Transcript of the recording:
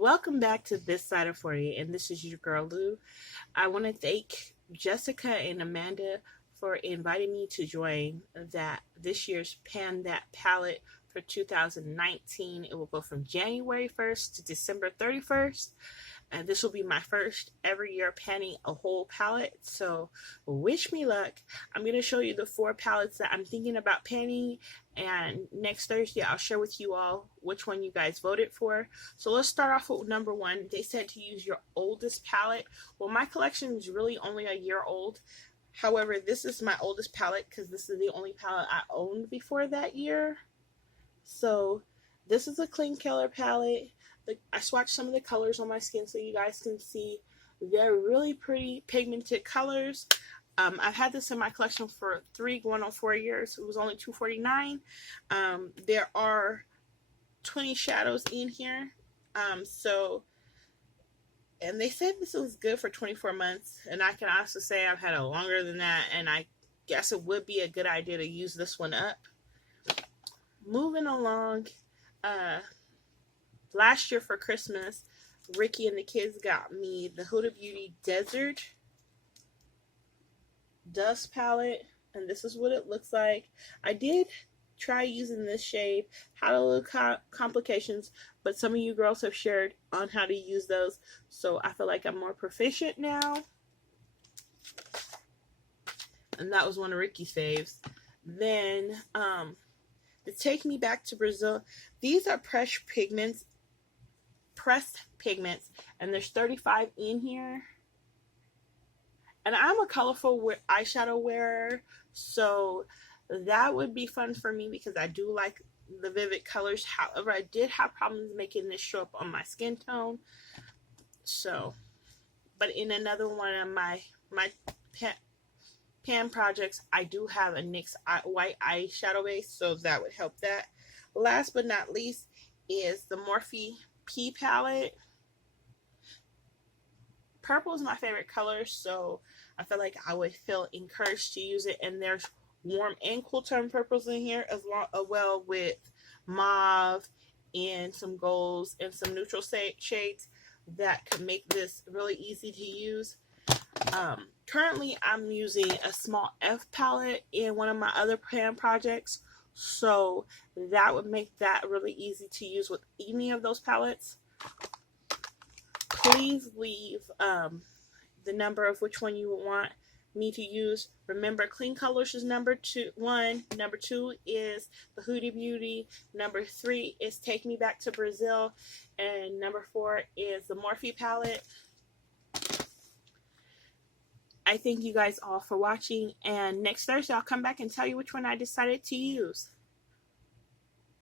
Welcome back to This Side of 40, and this is your girl Lou. I want to thank Jessica and Amanda for inviting me to join this year's Pan That Palette for 2019. It will go from January 1st to December 31st, and this will be my first ever year panning a whole palette, so wish me luck. I'm going to show you the 4 palettes that I'm thinking about panning, and next Thursday I'll share with you all which one you guys voted for. So let's start off with number 1. They said to use your oldest palette. Well, my collection is really only a year old. However, this is my oldest palette because this is the only palette I owned before that year. So this is a clean color palette. I swatched some of the colors on my skin so you guys can see. They're really pretty pigmented colors. I've had this in my collection for 3 going on 4 years. It was only $2.49. There are 20 shadows in here. And they said this was good for 24 months. And I can also say I've had it longer than that. And I guess it would be a good idea to use this one up. Moving along. Last year for Christmas, Ricky and the kids got me the Huda Beauty Desert Dust Palette, and this is what it looks like. I did try using this shade, had a little complications, but some of you girls have shared on how to use those, so I feel like I'm more proficient now. And that was one of Ricky's faves. Then, to take me back to Brazil, these are pressed pigments, and there's 35 in here. And I'm a colorful eyeshadow wearer, so that would be fun for me because I do like the vivid colors. However, I did have problems making this show up on my skin tone. So, but in another one of my pan projects, I do have a NYX white eyeshadow base, so that would help that. Last but not least is the Morphe P Palette. Purple is my favorite color, so I feel like I would feel encouraged to use it. And there's warm and cool tone purples in here, as well with mauve and some golds and some neutral shades that could make this really easy to use. Currently, I'm using a small F palette in one of my other pan projects, so that would make that really easy to use with any of those palettes. Please leave the number of which one you want me to use. Remember, clean colors is number 1. Number 2 is the Huda Beauty. Number 3 is Take Me Back to Brazil. And number 4 is the Morphe palette. I thank you guys all for watching. And next Thursday, I'll come back and tell you which one I decided to use.